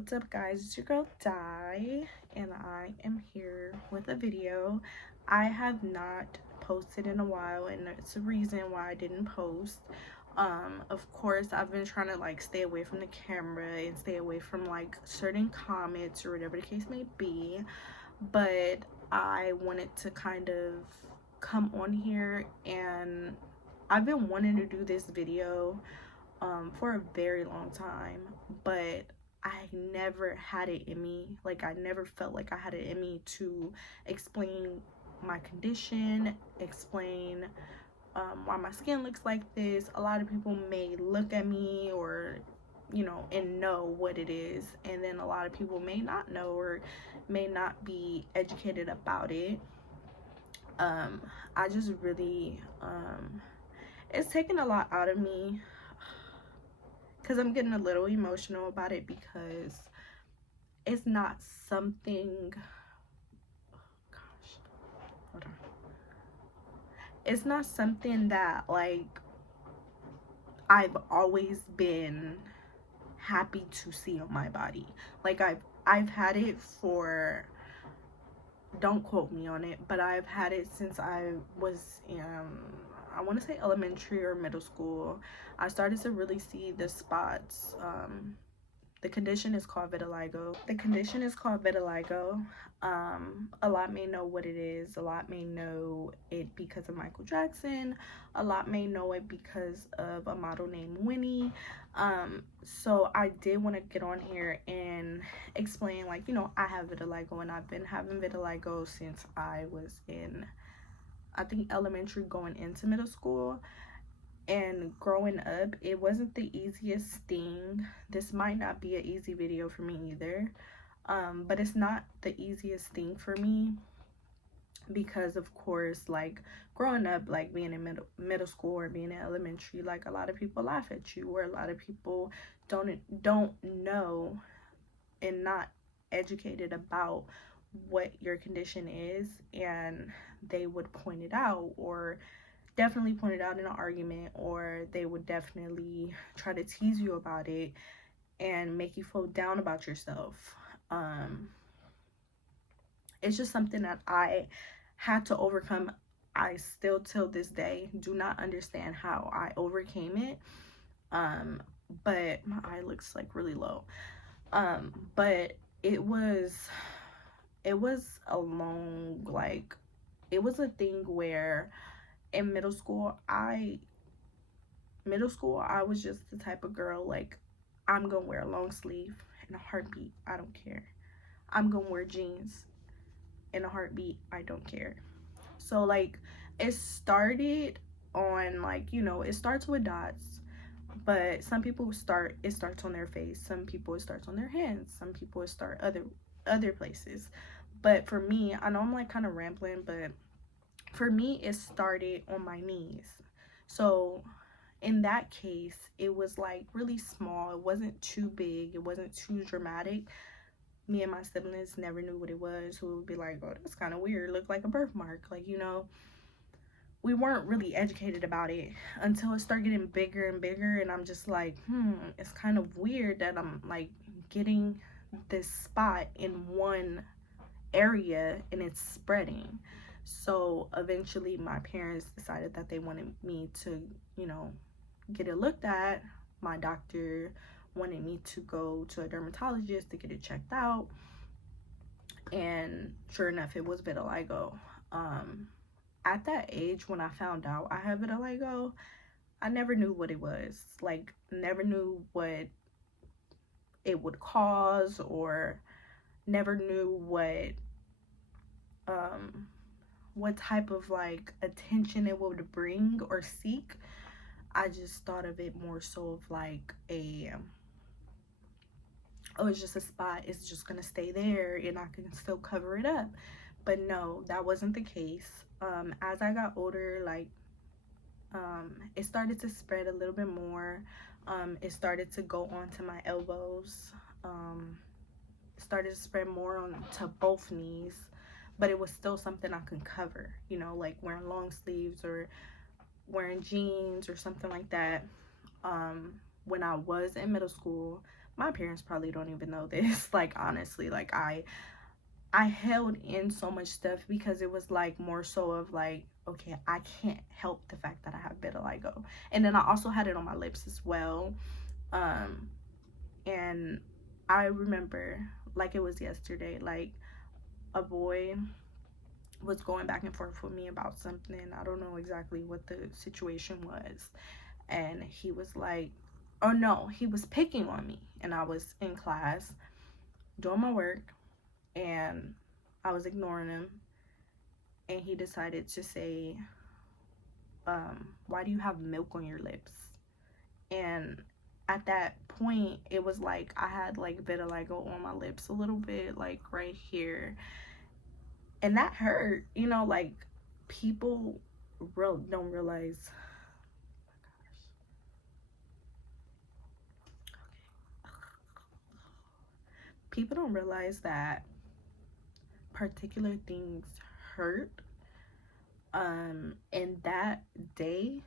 What's up, guys? It's your girl Di, and I am here with a video. I have not posted in a while, and it's a reason why I didn't post. Of course, I've been trying to like stay away from the camera and stay away from like certain comments or whatever the case may be, but I wanted to kind of come on here, and I've been wanting to do this video for a very long time, but I never had it in me. Like, I never felt like I had it in me to explain my condition, explain why my skin looks like this. A lot of people may look at me or, and know what it is, and then a lot of people may not know or may not be educated about it. I just really, it's taken a lot out of me because I'm getting a little emotional about it, because it's not something, gosh, hold on. It's not something that like I've always been happy to see on my body. Like I've had it for, don't quote me on it, but I've had it since I was in, I want to say elementary or middle school. I started to really see the spots. The condition is called vitiligo. A lot may know what it is. A lot may know it because of Michael Jackson. A lot may know it because of a model named Winnie. So I did want to get on here and explain, like, I have vitiligo, and I've been having vitiligo since I was in, I think, elementary going into middle school. And growing up, it wasn't the easiest thing. This might not be an easy video for me either, but it's not the easiest thing for me because, of course, like, growing up, like being in middle school or being in elementary, like, a lot of people laugh at you, or a lot of people don't know and not educated about what your condition is, and they would point it out, or definitely point it out in an argument, or they would definitely try to tease you about it and make you feel down about yourself. It's just something that I had to overcome. I still, till this day, do not understand how I overcame it. But my eye looks like really low. But it was a long, like, it was a thing where in middle school I was just the type of girl, like, I'm gonna wear a long sleeve in a heartbeat, I don't care. I'm gonna wear jeans in a heartbeat, I don't care. So, like, it started on, like, it starts with dots, but some people it starts on their face, some people it starts on their hands, some people it start other places. But for me, I know I'm like kind of rambling, but for me it started on my knees. So in that case, it was like really small. It wasn't too big, it wasn't too dramatic. Me and my siblings never knew what it was, so it would be like, oh, that's kind of weird, look like a birthmark, like, we weren't really educated about it until it started getting bigger and bigger, and I'm just like, it's kind of weird that I'm like getting this spot in one area and it's spreading. So eventually my parents decided that they wanted me to, get it looked at. My doctor wanted me to go to a dermatologist to get it checked out, and sure enough, it was vitiligo. At that age, when I found out I had vitiligo, I never knew what it was. Like, never knew what it would cause, or never knew what type of like attention it would bring or seek. I just thought of it more so of like oh, it's just a spot, it's just gonna stay there and I can still cover it up. But no, that wasn't the case. As I got older, like, it started to spread a little bit more. It started to go onto my elbows. It started to spread more onto both knees, but it was still something I could cover, like wearing long sleeves or wearing jeans or something like that. When I was in middle school, my parents probably don't even know this. Like, honestly, like, I held in so much stuff because it was like more so of like, okay, I can't help the fact that I have vitiligo. And then I also had it on my lips as well. um and I remember like it was yesterday, like a boy was going back and forth with me about something. I don't know exactly what the situation was. And he was like, oh no, he was picking on me. And I was in class doing my work and I was ignoring him. And he decided to say, why do you have milk on your lips? And at that point, it was like I had like vitiligo on my lips a little bit, like right here. And that hurt, you know, like people don't realize. People don't realize that particular things hurt. And that day,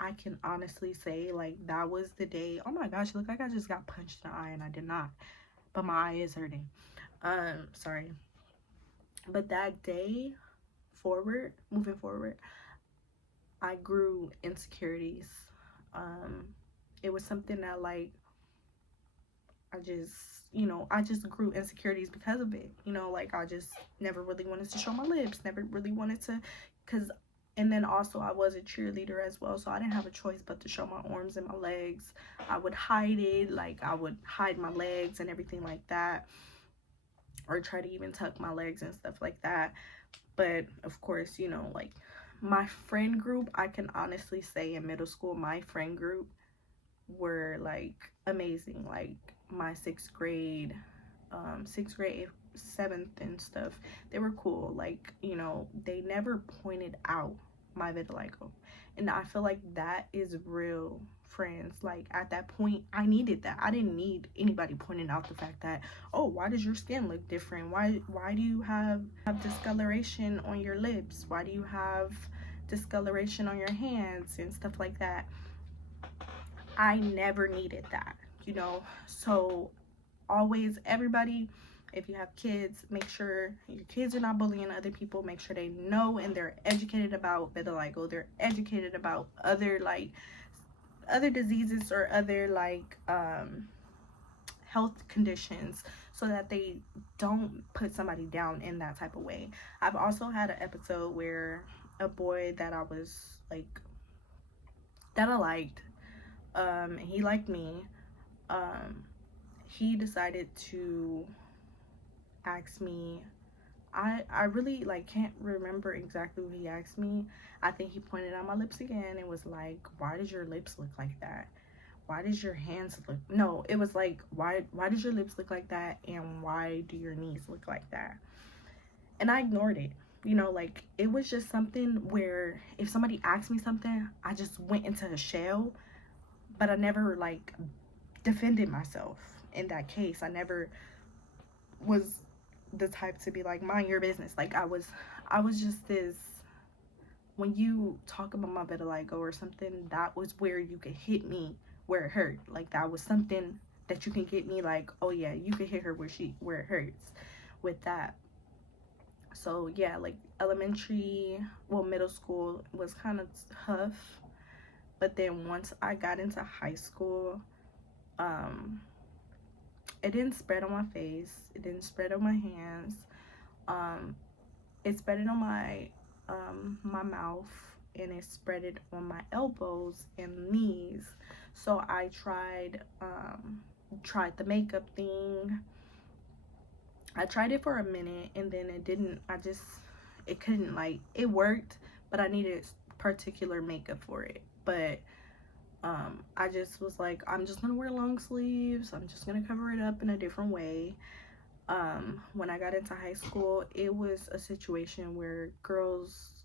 I can honestly say, like, that was the day. Oh my gosh, look like I just got punched in the eye and I did not. But my eye is hurting. Sorry. But that day moving forward, I grew insecurities. Um, it was something that like I just grew insecurities because of it. Like I just never really wanted to show my lips, never really wanted to, cause, and then also I was a cheerleader as well, so I didn't have a choice but to show my arms and my legs. I would hide it, like I would hide my legs and everything like that, or try to even tuck my legs and stuff like that. But of course, like my friend group, I can honestly say in middle school, my friend group were like amazing. Like my sixth grade, seventh and stuff, they were cool. Like, they never pointed out my vitiligo. And I feel like that is real friends. Like at that point, I needed that. I didn't need anybody pointing out the fact that, oh, why does your skin look different? Why do you have discoloration on your lips? Why do you have discoloration on your hands and stuff like that? I never needed that. So always, everybody, if you have kids, make sure your kids are not bullying other people. Make sure they know and they're educated about vitiligo. They're educated about other diseases or other health conditions, so that they don't put somebody down in that type of way. I've also had an episode where a boy that I was like that I liked, he liked me. um he decided to ask me. I really like can't remember exactly what he asked me. I think he pointed at my lips again and was like, why does your lips look like that? Why does your hands look, no, it was like, why does your lips look like that, and why do your knees look like that? And I ignored it. Like it was just something where if somebody asked me something, I just went into a shell. But I never like defended myself in that case. I never was the type to be like, mind your business. Like I was just this. When you talk about my vitiligo or something, that was where you could hit me where it hurt. Like that was something that you can get me like, oh yeah, you could hit her where it hurts with that. So yeah, like middle school was kind of tough. But then once I got into high school, um it didn't spread on my face, it didn't spread on my hands. um it spread it on my mouth, and it spread it on my elbows and knees. So I tried the makeup thing. I tried it for a minute, and then it couldn't, like, it worked, but I needed particular makeup for it. But I just was like, I'm just gonna wear long sleeves, I'm just gonna cover it up in a different way. When I got into high school, it was a situation where girls,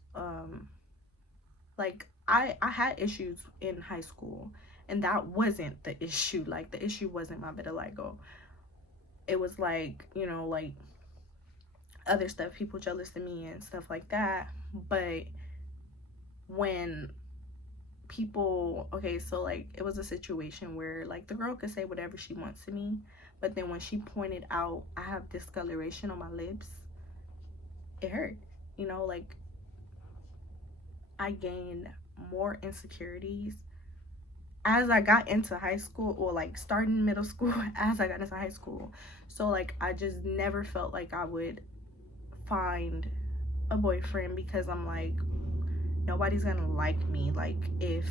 like I had issues in high school, and that wasn't the issue. Like the issue wasn't my vitiligo. It was like, like other stuff, people jealous of me and stuff like that. But when okay, so like it was a situation where like the girl could say whatever she wants to me, But then when she pointed out I have discoloration on my lips, it hurt. You know, like, I gained more insecurities as I got into high school, or like starting middle school, as I got into high school. So like I just never felt like I would find a boyfriend, because I'm like, nobody's gonna like me. Like, if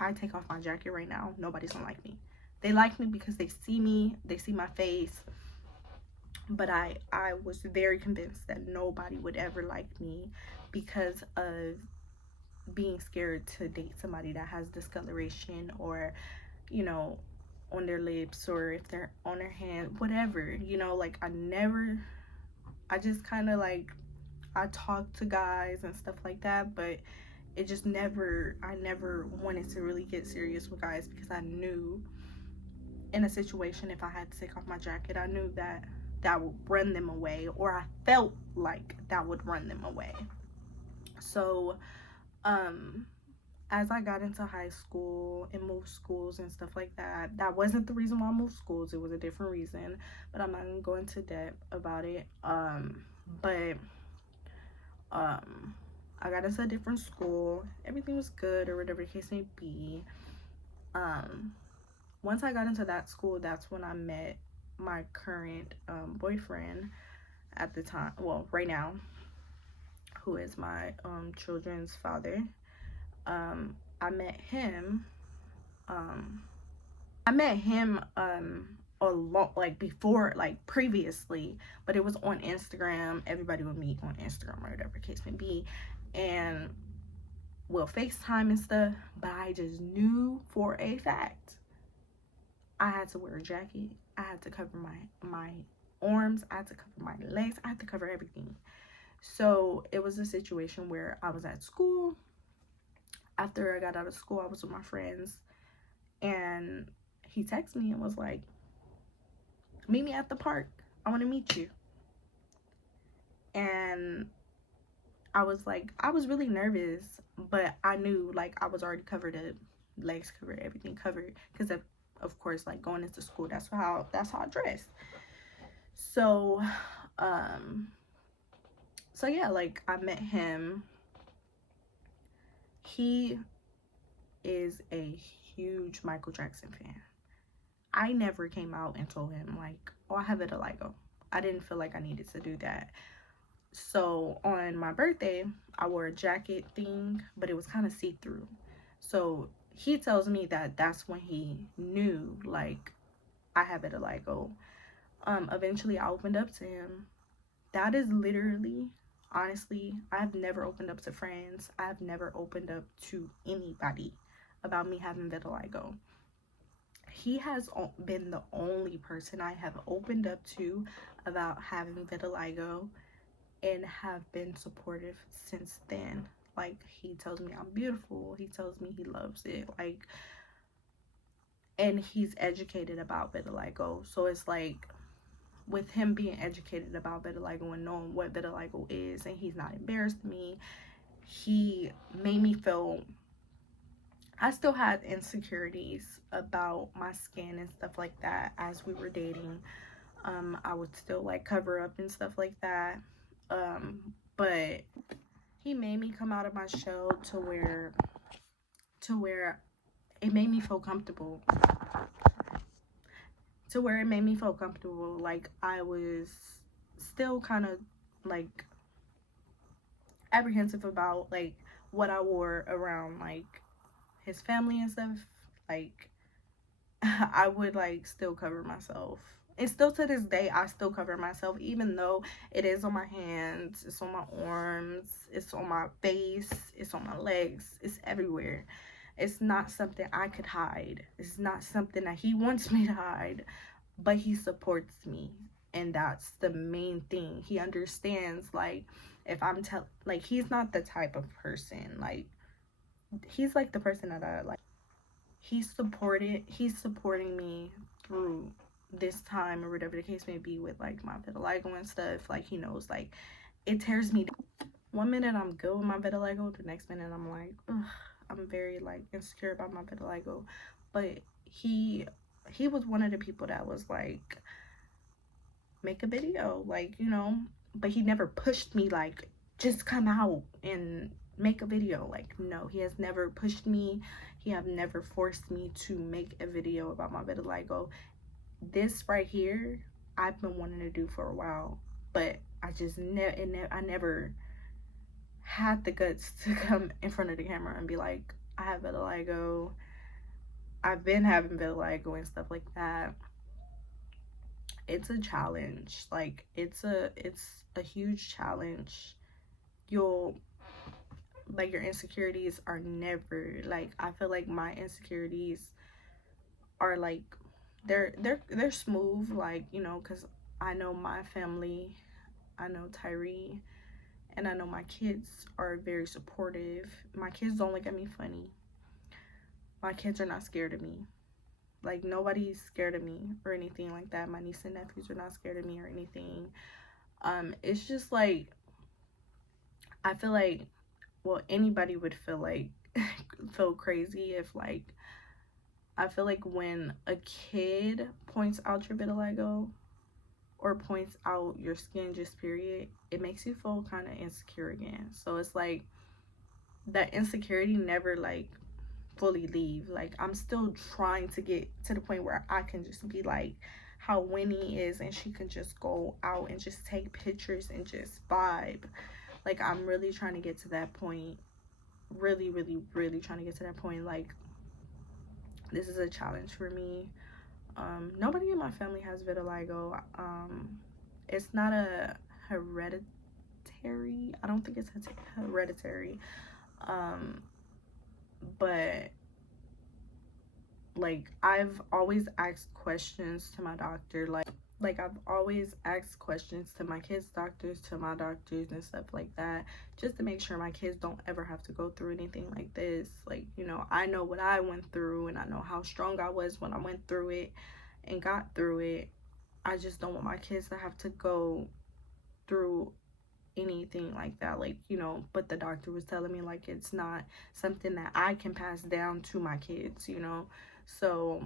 I take off my jacket right now, nobody's gonna like me. They like me because they see me, they see my face, but I was very convinced that nobody would ever like me because of being scared to date somebody that has discoloration, or, you know, on their lips, or if they're on their hand, whatever, you know. Like, I just kind of like, I talked to guys and stuff like that, but it just never, I never wanted to really get serious with guys, because I knew in a situation, if I had to take off my jacket, I knew that that would run them away, or I felt like that would run them away. So um as I got into high school and moved schools and stuff like that, that wasn't the reason why I moved schools. It was a different reason, but I'm not gonna go into depth about it. But I got into a different school. Everything was good, or whatever the case may be. Um, Once I got into that school, that's when I met my current boyfriend at the time. Well, right now, who is my children's father. I met him. Um, I met him a lot, like before, like previously, but it was on Instagram. Everybody would meet on Instagram, or whatever the case may be, and we'll FaceTime and stuff. But I just knew for a fact I had to wear a jacket. I had to cover my arms. I had to cover my legs. I had to cover everything. So it was a situation where I was at school. After I got out of school, I was with my friends, and he texted me and was like, meet me at the park. I want to meet you. And I was like, I was really nervous, but I knew like I was already covered up, legs covered, everything covered, because of course, like going into school, that's how I dressed. So um so yeah, like I met him. He is a huge Michael Jackson fan. I never came out and told him like, oh, I have vitiligo. I didn't feel like I needed to do that. So on my birthday, I wore a jacket thing, but it was kind of see-through. So he tells me that that's when he knew like I have vitiligo. Eventually I opened up to him. That is literally, honestly, I've never opened up to friends. I've never opened up to anybody about me having vitiligo. He has been the only person I have opened up to about having vitiligo, and have been supportive since then. Like, he tells me I'm beautiful. He tells me he loves it. Like, and he's educated about vitiligo. So it's like, with him being educated about vitiligo and knowing what vitiligo is, and he's not embarrassed me, he made me feel, I still had insecurities about my skin and stuff like that as we were dating. I would still like cover up and stuff like that. But he made me come out of my shell to where it made me feel comfortable. To where it made me feel comfortable. Like, I was still kind of like apprehensive about like what I wore around like his family and stuff. Like, I would like still cover myself. And still to this day, I still cover myself, even though it is on my hands, it's on my arms, it's on my face, it's on my legs, it's everywhere. It's not something I could hide. It's not something that he wants me to hide, but he supports me. And that's the main thing. He understands, like, if I'm like, he's not the type of person, like, he's like the person that I like. He's supporting me through this time, or whatever the case may be, with like my vitiligo and stuff. Like, he knows, like, it tears me down. One minute I'm good with my vitiligo, the next minute I'm like, ugh, I'm very like insecure about my vitiligo. But he he was one of the people that was like, make a video, like, you know, but he never pushed me like, just come out and make a video. Like, no, he has never pushed me. He have never forced me to make a video about my vitiligo. This right here, I've been wanting to do for a while, but I just I never had the guts to come in front of the camera and be like, I have vitiligo. I've been having vitiligo and stuff like that. It's a challenge. Like, it's a huge challenge. You'll, like, your insecurities are never, like, I feel like my insecurities are like, they're smooth, like, you know, because I know my family, I know Tyree, and I know my kids are very supportive. My kids don't look at me funny. My kids are not scared of me. Like, nobody's scared of me or anything like that. My niece and nephews are not scared of me or anything. It's just like, I feel like, well, anybody would feel like feel crazy if, like, I feel like when a kid points out your vitiligo or points out your skin, just period, it makes you feel kind of insecure again. So it's like that insecurity never like fully leave. Like, I'm still trying to get to the point where I can just be like how Winnie is, and she can just go out and just take pictures and just vibe. Like, I'm really trying to get to that point. Really, really, really trying to get to that point. Like, this is a challenge for me. Nobody in my family has vitiligo. It's not a hereditary. I don't think it's hereditary. But like, I've always asked questions to my doctor. Like I've always asked questions to my kids' doctors, to my doctors and stuff like that, just to make sure my kids don't ever have to go through anything like this. Like, you know, I know what I went through, and I know how strong I was when I went through it and got through it. I just don't want my kids to have to go through anything like that. Like, you know, but the doctor was telling me like it's not something that I can pass down to my kids, you know. So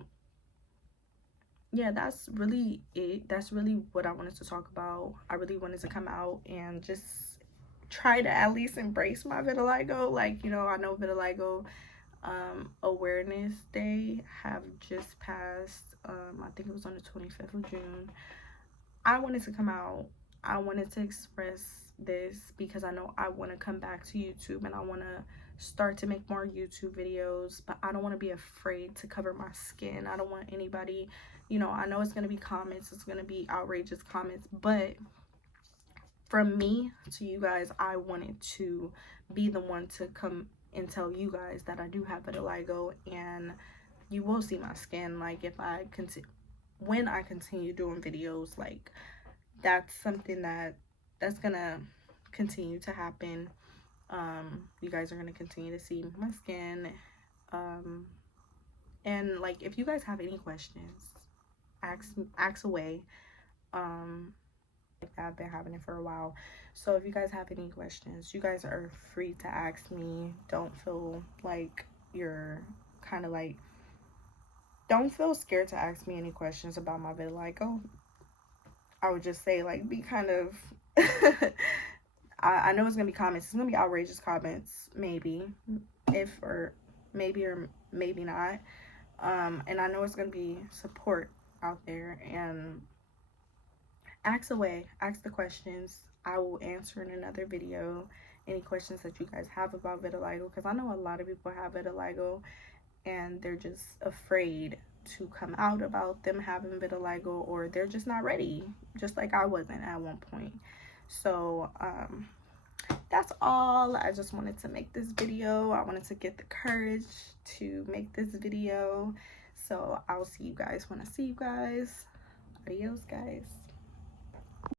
yeah, that's really it. That's really what I wanted to talk about. I really wanted to come out and just try to at least embrace my vitiligo. Like, you know, I know vitiligo awareness day have just passed. I think it was on the 25th of June. I wanted to come out. I wanted to express this because I know I want to come back to YouTube, and I want to start to make more YouTube videos, but I don't want to be afraid to cover my skin. I don't want anybody, you know, I know it's going to be comments, it's going to be outrageous comments, but from me to you guys, I wanted to be the one to come and tell you guys that I do have vitiligo, and you will see my skin. Like, if I continue, when I continue doing videos, like, that's something that's gonna continue to happen. You guys are gonna continue to see my skin. And like, if you guys have any questions, ask away. Like, I've been having it for a while, so if you guys have any questions, you guys are free to ask me. Don't feel like you're kind of like, don't feel scared to ask me any questions about my vitiligo. I would just say, like, be kind of I know it's gonna be comments, it's gonna be outrageous comments, maybe, or maybe not. And I know it's gonna be support out there, and ask away, ask the questions. I will answer in another video any questions that you guys have about vitiligo, because I know a lot of people have vitiligo and they're just afraid to come out about them having vitiligo, or they're just not ready, just like I wasn't at one point. So that's all. I just wanted to make this video. I wanted to get the courage to make this video. So I'll see you guys when I see you guys. Adios, guys.